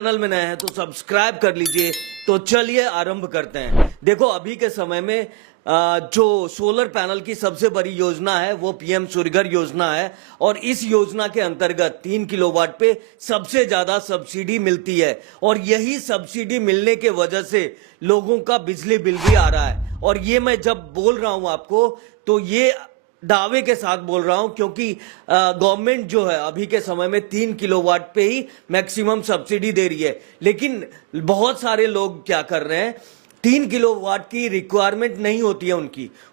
Channel में नए हैं तो सब्सक्राइब कर लीजिए। तो चलिए आरंभ करते हैं। देखो अभी के समय में जो सोलर पैनल की सबसे बड़ी योजना है वो पीएम सूर्यघर योजना है और इस योजना के अंतर्गत 3 किलोवाट पे सबसे ज्यादा सब्सिडी मिलती है और यही सब्सिडी मिलने के वजह से लोगों का बिजली बिल भी आ रहा है। और ये मैं जब बोल रहा हूं आपको तो ये दावे के साथ बोल रहा हूं क्योंकि गवर्नमेंट जो है अभी के समय में 3 किलोवाट पे ही मैक्सिमम सब्सिडी दे रही है। लेकिन बहुत सारे लोग क्या कर रहे हैं, 3 किलोवाट की रिक्वायरमेंट नहीं होती है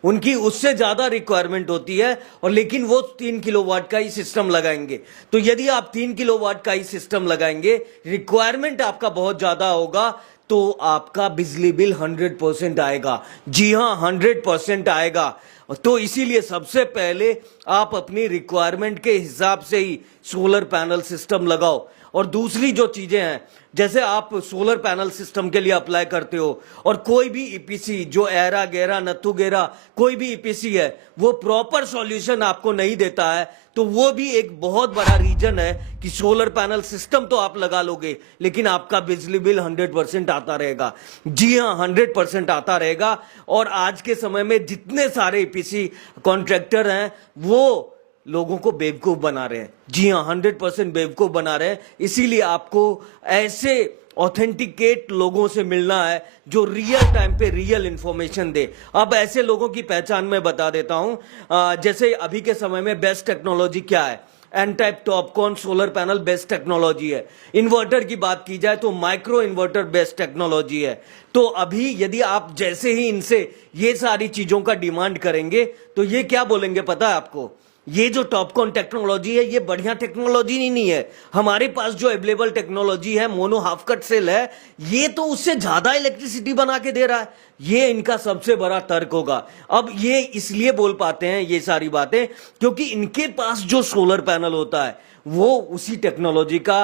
उनकी उससे ज्यादा रिक्वायरमेंट होती है और लेकिन वो 3 किलोवाट का ही सिस्टम लगाएंगे। तो यदि आप 3 किलोवाट का ही सिस्टम लगाएंगे, रिक्वायरमेंट आपका बहुत ज्यादा होगा तो आपका बिजली बिल 100% आएगा। जी हां, 100% आएगा। तो इसीलिए सबसे पहले आप अपनी रिक्वायरमेंट के हिसाब से ही सोलर पैनल सिस्टम लगाओ। और दूसरी जो चीजें हैं, जैसे आप सोलर पैनल सिस्टम के लिए अप्लाई करते हो और कोई भी ईपीसी जो एरा गैरा नथु गेरा कोई भी ईपीसी है वो प्रॉपर सॉल्यूशन आपको नहीं देता है, तो वो भी एक बहुत बड़ा रीजन है कि सोलर पैनल सिस्टम तो आप लगा लोगे लेकिन आपका बिजली बिल 100% आता रहेगा। जी हां, 100% आता रहेगा। और आज के समय में जितने सारे ईपीसी कॉन्ट्रैक्टर हैं वो लोगों को बेवकूफ बना रहे हैं। जी हां, 100% बेवकूफ बना रहे हैं। इसीलिए आपको ऐसे ऑथेंटिकेट लोगों से मिलना है जो रियल टाइम पे रियल इंफॉर्मेशन दे। अब ऐसे लोगों की पहचान मैं बता देता हूं। जैसे अभी के समय में बेस्ट टेक्नोलॉजी क्या है, N type Topcon solar panel best technology है। इन्वर्टर की बात की जाए तो माइक्रो इन्वर्टर बेस्ट टेक्नोलॉजी है। तो अभी यदि आप जैसे ही इनसे ये सारी चीजों का डिमांड करेंगे तो ये क्या बोलेंगे पता है आपको, ये जो टॉपकॉन टेक्नोलॉजी है ये बढ़िया टेक्नोलॉजी नहीं है। हमारे पास जो अवेलेबल टेक्नोलॉजी है मोनो हाफ कट सेल है, ये तो उससे ज्यादा इलेक्ट्रिसिटी बना के दे रहा है। ये इनका सबसे बड़ा तर्क होगा। अब ये इसलिए बोल पाते हैं ये सारी बातें क्योंकि इनके पास जो सोलर पैनल होता है वो उसी टेक्नोलॉजी का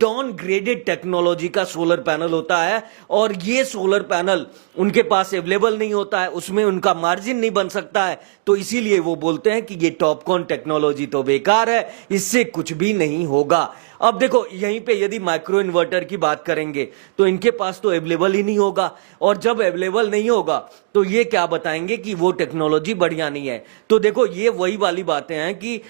डाउन ग्रेडेड टेक्नोलॉजी का सोलर पैनल होता है और ये सोलर पैनल उनके पास अवेलेबल नहीं होता है, उसमें उनका मार्जिन नहीं बन सकता है। तो इसीलिए वो बोलते हैं कि ये टॉपकॉन टेक्नोलॉजी तो बेकार है, इससे कुछ भी नहीं होगा। अब देखो यहीं पे यदि माइक्रो इन्वर्टर की बात करेंगे तो इनके पास तो अवेलेबल ही नहीं होगा और जब अवेलेबल नहीं होगा तो ये क्या बताएंगे कि वो टेक्नोलॉजी बढ़िया नहीं है। तो देखो ये वही वाली बातें हैं कि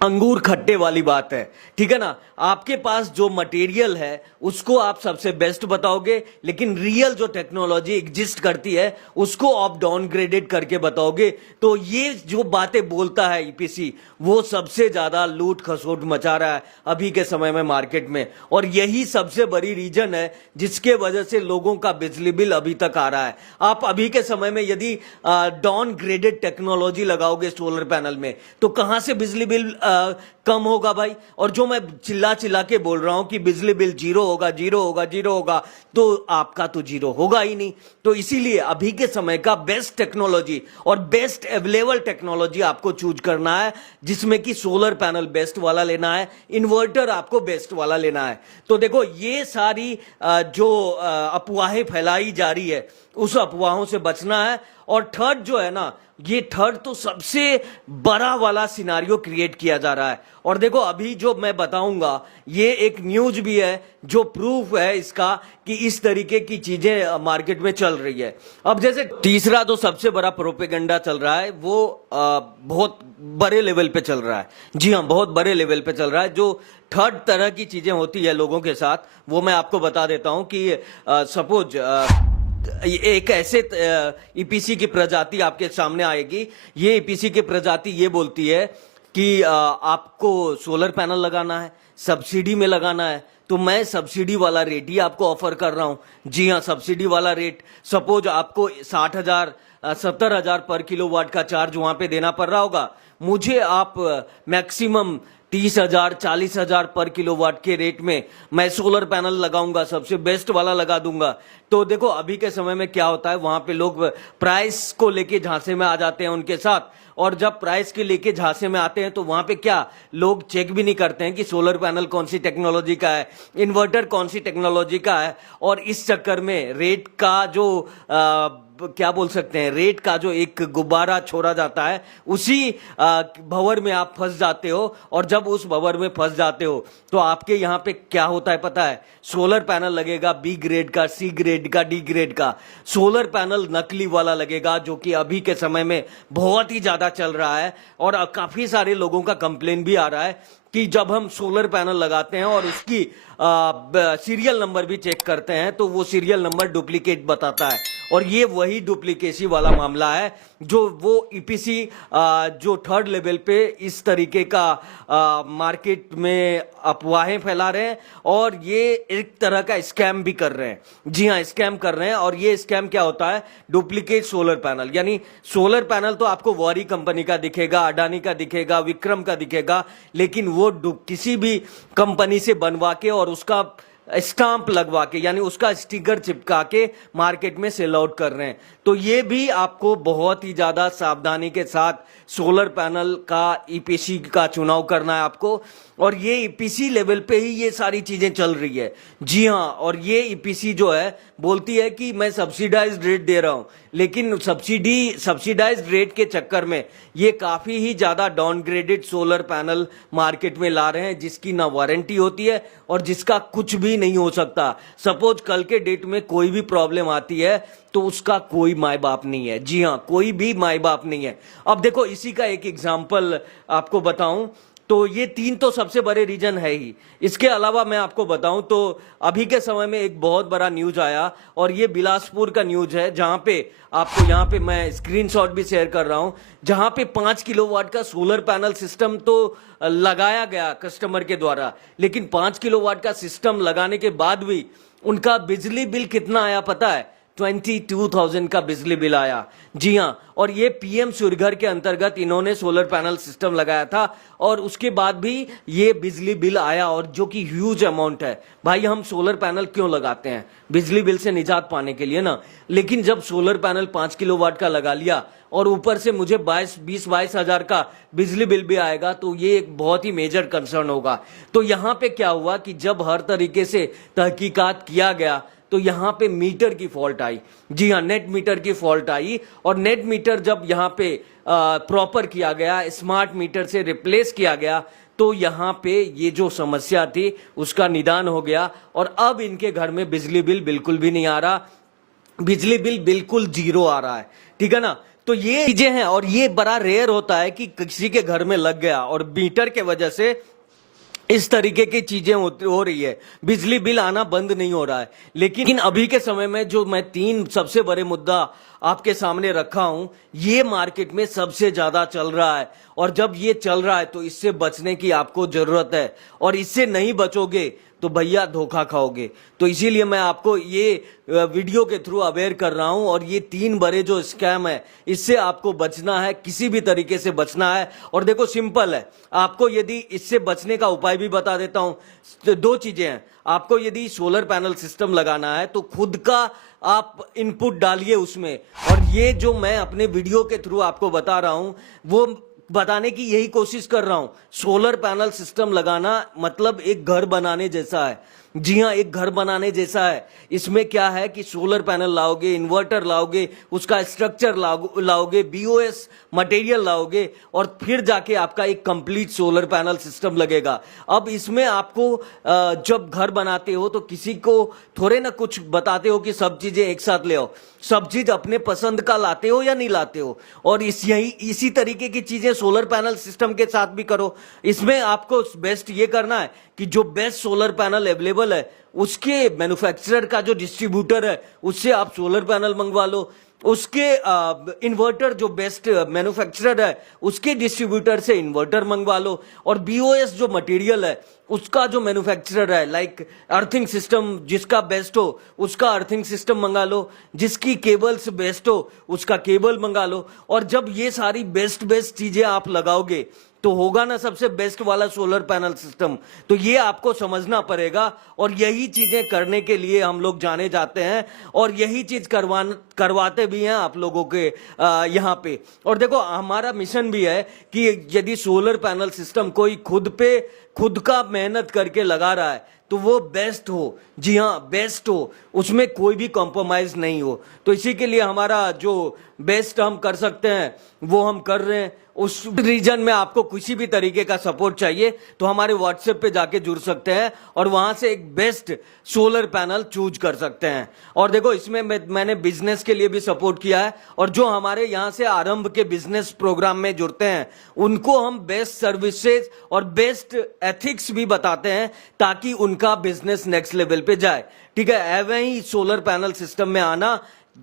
अंगूर खट्टे वाली बात है, ठीक है ना। आपके पास जो मटेरियल है उसको आप सबसे बेस्ट बताओगे लेकिन रियल जो टेक्नोलॉजी एग्जिस्ट करती है उसको आप डाउनग्रेडेड करके बताओगे। तो ये जो बातें बोलता है ईपीसी वो सबसे ज्यादा लूट खसोट मचा रहा है अभी के समय में मार्केट में और यही सबसे बड़ी रीजन है जिसके वजह से लोगों का बिजली बिल अभी तक आ रहा है। आप अभी के समय में यदि डाउनग्रेडेड टेक्नोलॉजी लगाओगे सोलर पैनल में तो कहां से बिजली बिल कम होगा भाई। और जो मैं चिल्ला चिल्ला के बोल रहा हूं कि बिजली बिल जीरो होगा जीरो होगा जीरो होगा, तो आपका तो जीरो होगा ही नहीं। तो इसीलिए अभी के समय का बेस्ट टेक्नोलॉजी और बेस्ट अवेलेबल टेक्नोलॉजी आपको चूज करना है जिसमें कि सोलर पैनल बेस्ट वाला लेना है, इन्वर्टर आपको बेस्ट वाला लेना है। तो देखो ये सारी जो अफवाहें फैलाई जा रही है उस अफवाहों से बचना है। और थर्ड जो है ना, ये थर्ड तो सबसे बड़ा वाला सिनारियो क्रिएट किया जा रहा है। और देखो अभी जो मैं बताऊंगा ये एक न्यूज भी है जो प्रूफ है इसका कि इस तरीके की चीजें मार्केट में चल रही है। अब जैसे तीसरा तो सबसे बड़ा प्रोपेगेंडा चल रहा है वो बहुत बड़े लेवल पे चल रहा है। जी हाँ, बहुत बड़े लेवल पे चल रहा है। जो थर्ड तरह की चीजें होती है लोगों के साथ वो मैं आपको बता देता हूं कि सपोज एक ऐसे ईपीसी की प्रजाति आपके सामने आएगी। ये ईपीसी की प्रजाति ये बोलती है कि आपको सोलर पैनल लगाना है, सब्सिडी में लगाना है, तो मैं सब्सिडी वाला रेट ही आपको ऑफर कर रहा हूं। जी हां, सब्सिडी वाला रेट सपोज आपको 60,000 70,000 पर किलोवाट का चार्ज वहां पे देना पड़ रहा होगा, मुझे आप मैक्सिमम 30,000 40,000 पर किलोवाट के रेट में मैं सोलर पैनल लगाऊंगा, सबसे बेस्ट वाला लगा दूंगा। तो देखो अभी के समय में क्या होता है, वहां पे लोग प्राइस को लेके झांसे में आ जाते हैं उनके साथ, और जब प्राइस के लेके झांसे में आते हैं तो वहां पे क्या लोग चेक भी नहीं करते हैं कि सोलर पैनल कौन सी टेक्नोलॉजी का है, इन्वर्टर कौन सी टेक्नोलॉजी का है। और इस चक्कर में रेट का जो क्या बोल सकते हैं, रेट का जो एक गुब्बारा छोड़ा जाता है, उसी भंवर में आप फंस जाते हो। और जब उस भंवर में फंस जाते हो तो आपके यहाँ पे क्या होता है पता है, सोलर पैनल लगेगा बी ग्रेड का, सी ग्रेड का, डी ग्रेड का। सोलर पैनल नकली वाला लगेगा, जो कि अभी के समय में बहुत ही ज्यादा चल रहा है। और काफी सारे लोगों का कंप्लेन भी आ रहा है कि जब हम सोलर पैनल लगाते हैं और उसकी सीरियल नंबर भी चेक करते हैं तो वो सीरियल नंबर डुप्लीकेट बताता है। और ये वही डुप्लीकेसी वाला मामला है जो वो ईपीसी जो थर्ड लेवल पे इस तरीके का मार्केट में अफवाहें फैला रहे हैं और ये एक तरह का स्कैम भी कर रहे हैं। जी हाँ, स्कैम कर रहे हैं। और ये स्कैम क्या होता है, डुप्लीकेट सोलर पैनल, यानी सोलर पैनल तो आपको वॉरी कंपनी का दिखेगा, अडानी का दिखेगा, विक्रम का दिखेगा, लेकिन वो किसी भी कंपनी से बनवा के और उसका स्टाम्प लगवा के, यानी उसका स्टिकर चिपका के मार्केट में सेल आउट कर रहे हैं। तो ये भी आपको बहुत ही ज्यादा सावधानी के साथ सोलर पैनल का ईपीसी का चुनाव करना है आपको। और ये ईपीसी लेवल पे ही ये सारी चीजें चल रही है। जी हाँ, और ये ईपीसी जो है बोलती है कि मैं सब्सिडाइज्ड रेट दे रहा हूं, लेकिन सब्सिडाइज्ड रेट के चक्कर में ये काफी ही ज्यादा डाउनग्रेडेड सोलर पैनल मार्केट में ला रहे हैं, जिसकी ना वारंटी होती है और जिसका कुछ भी नहीं हो सकता। सपोज कल के डेट में कोई भी प्रॉब्लम आती है तो उसका कोई माई बाप नहीं है। जी हाँ, कोई भी माई बाप नहीं है। अब देखो, इसी का एक एग्जांपल आपको बताऊं तो ये तीन तो सबसे बड़े रीजन है ही। इसके अलावा मैं आपको बताऊं तो अभी के समय में एक बहुत बड़ा न्यूज आया, और ये बिलासपुर का न्यूज है, जहां पे आपको यहाँ पे मैं स्क्रीनशॉट भी शेयर कर रहा हूं, जहां पे 5 किलोवाट का सोलर पैनल सिस्टम तो लगाया गया कस्टमर के द्वारा, लेकिन 5 किलोवाट का सिस्टम लगाने के बाद भी उनका बिजली बिल कितना आया पता है, 22,000 का बिजली बिल आया। जी हाँ, और ये पीएम सूर्यघर के अंतर्गत इन्होंने सोलर पैनल सिस्टम लगाया था और उसके बाद भी ये बिजली बिल आया, और जो कि ह्यूज अमाउंट है। भाई, हम सोलर पैनल क्यों लगाते हैं? बिजली बिल से निजात पाने के लिए ना। लेकिन जब सोलर पैनल 5 किलोवाट का लगा लिया और ऊपर से मुझे 20-22 हजार का बिजली बिल भी आएगा, तो ये एक बहुत ही मेजर कंसर्न होगा। तो यहाँ पे क्या हुआ कि जब हर तरीके से तहकीकात किया गया तो यहाँ पे मीटर की फॉल्ट आई। जी हाँ, नेट मीटर की फॉल्ट आई, और नेट मीटर जब यहाँ पे प्रॉपर किया गया, स्मार्ट मीटर से रिप्लेस किया गया, तो यहाँ पे ये जो समस्या थी उसका निदान हो गया। और अब इनके घर में बिजली बिल बिल्कुल भी नहीं आ रहा, बिजली बिल बिल्कुल जीरो आ रहा है। ठीक है ना। तो ये चीजें हैं, और ये बड़ा रेयर होता है कि किसी के घर में लग गया और मीटर के वजह से इस तरीके की चीजें हो रही है, बिजली बिल आना बंद नहीं हो रहा है। लेकिन अभी के समय में जो मैं 3 सबसे बड़े मुद्दा आपके सामने रखा हूं, ये मार्केट में सबसे ज्यादा चल रहा है। और जब ये चल रहा है तो इससे बचने की आपको जरूरत है, और इससे नहीं बचोगे तो भैया धोखा खाओगे। तो इसीलिए मैं आपको ये वीडियो के थ्रू अवेयर कर रहा हूं, और ये 3 बड़े जो स्कैम है इससे आपको बचना है, किसी भी तरीके से बचना है। और देखो, सिंपल है, आपको यदि इससे बचने का उपाय भी बता देता हूं। तो 2 चीजें हैं, आपको यदि सोलर पैनल सिस्टम लगाना है तो खुद का आप इनपुट डालिए उसमें, और ये जो मैं अपने वीडियो के थ्रू आपको बता रहा हूं वो बताने की यही कोशिश कर रहा हूं। सोलर पैनल सिस्टम लगाना मतलब एक घर बनाने जैसा है। जी हाँ, एक घर बनाने जैसा है। इसमें क्या है कि सोलर पैनल लाओगे, इन्वर्टर लाओगे, उसका स्ट्रक्चर लाओगे, बीओएस मटेरियल लाओगे, और फिर जाके आपका एक कंप्लीट सोलर पैनल सिस्टम लगेगा। अब इसमें आपको जब घर बनाते हो तो किसी को थोड़े ना कुछ बताते हो कि सब चीजें एक साथ ले आओ। सब चीज अपने पसंद का लाते हो या नहीं लाते हो, और इसी तरीके की चीजें सोलर पैनल सिस्टम के साथ भी करो। इसमें आपको बेस्ट ये करना है कि जो बेस्ट सोलर पैनल अवेलेबल है उसके मैन्युफैक्चरर का जो डिस्ट्रीब्यूटर है उससे आप सोलर पैनल मंगवा लो। उसके इन्वर्टर जो बेस्ट मैन्युफैक्चरर है उसके डिस्ट्रीब्यूटर से इन्वर्टर मंगवा लो। और बीओएस जो मटेरियल है उसका जो मैन्युफैक्चरर है, लाइक अर्थिंग सिस्टम जिसका बेस्ट हो उसका अर्थिंग सिस्टम मंगा लो, जिसकी केबल्स बेस्ट हो उसका केबल मंगा लो। और जब ये सारी बेस्ट चीजें आप लगाओगे तो होगा ना सबसे बेस्ट वाला सोलर पैनल सिस्टम। तो ये आपको समझना पड़ेगा, और यही चीजें करने के लिए हम लोग जाने जाते हैं, और यही चीज करवाते भी हैं आप लोगों के यहाँ पे। और देखो, हमारा मिशन भी है कि यदि सोलर पैनल सिस्टम कोई खुद पे खुद का मेहनत करके लगा रहा है तो वो बेस्ट हो, जी हाँ बेस्ट हो, उसमें कोई भी कॉम्प्रोमाइज नहीं हो। तो इसी के लिए हमारा जो बेस्ट हम कर सकते हैं वो हम कर रहे हैं। उस रीजन में आपको किसी भी तरीके का सपोर्ट चाहिए तो हमारे व्हाट्सएप पे जाके जुड़ सकते हैं और वहां से एक बेस्ट सोलर पैनल चूज कर सकते हैं। और देखो इसमें मैंने बिजनेस के लिए भी सपोर्ट किया है, और जो हमारे यहाँ से आरंभ के बिजनेस प्रोग्राम में जुड़ते हैं उनको हम बेस्ट सर्विसेज और बेस्ट एथिक्स भी बताते हैं ताकि उनका बिजनेस नेक्स्ट लेवल पे जाए। ठीक है, ऐवे ही सोलर पैनल सिस्टम में आना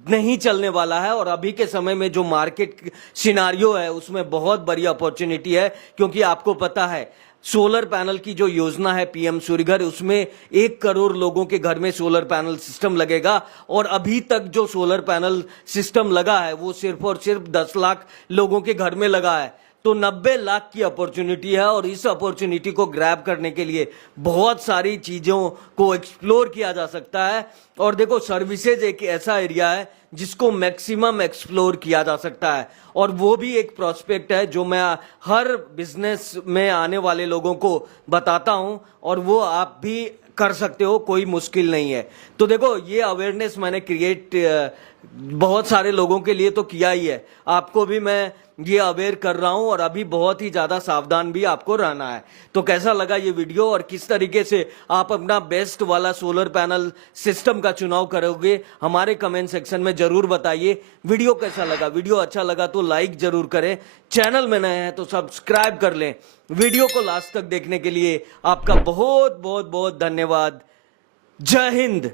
नहीं चलने वाला है। और अभी के समय में जो मार्केट सिनारियो है उसमें बहुत बड़ी अपॉर्चुनिटी है, क्योंकि आपको पता है सोलर पैनल की जो योजना है पीएम सूर्यघर, उसमें 1 करोड़ लोगों के घर में सोलर पैनल सिस्टम लगेगा। और अभी तक जो सोलर पैनल सिस्टम लगा है वो सिर्फ और सिर्फ 10 लाख लोगों के घर में लगा है। तो 90 लाख की अपॉर्चुनिटी है, और इस अपॉर्चुनिटी को ग्रैब करने के लिए बहुत सारी चीजों को एक्सप्लोर किया जा सकता है। और देखो सर्विसेज एक ऐसा एरिया है जिसको मैक्सिमम एक्सप्लोर किया जा सकता है, और वो भी एक प्रोस्पेक्ट है जो मैं हर बिजनेस में आने वाले लोगों को बताता हूं, और वो आप भी कर सकते हो, कोई मुश्किल नहीं है। तो देखो ये अवेयरनेस मैंने क्रिएट बहुत सारे लोगों के लिए तो किया ही है, आपको भी मैं ये अवेयर कर रहा हूं, और अभी बहुत ही ज्यादा सावधान भी आपको रहना है। तो कैसा लगा ये वीडियो और किस तरीके से आप अपना बेस्ट वाला सोलर पैनल सिस्टम का चुनाव करोगे, हमारे कमेंट सेक्शन में जरूर बताइए। वीडियो कैसा लगा, वीडियो अच्छा लगा तो लाइक जरूर करें, चैनल में नए हैं तो सब्सक्राइब कर लें। वीडियो को लास्ट तक देखने के लिए आपका बहुत बहुत बहुत धन्यवाद। जय हिंद।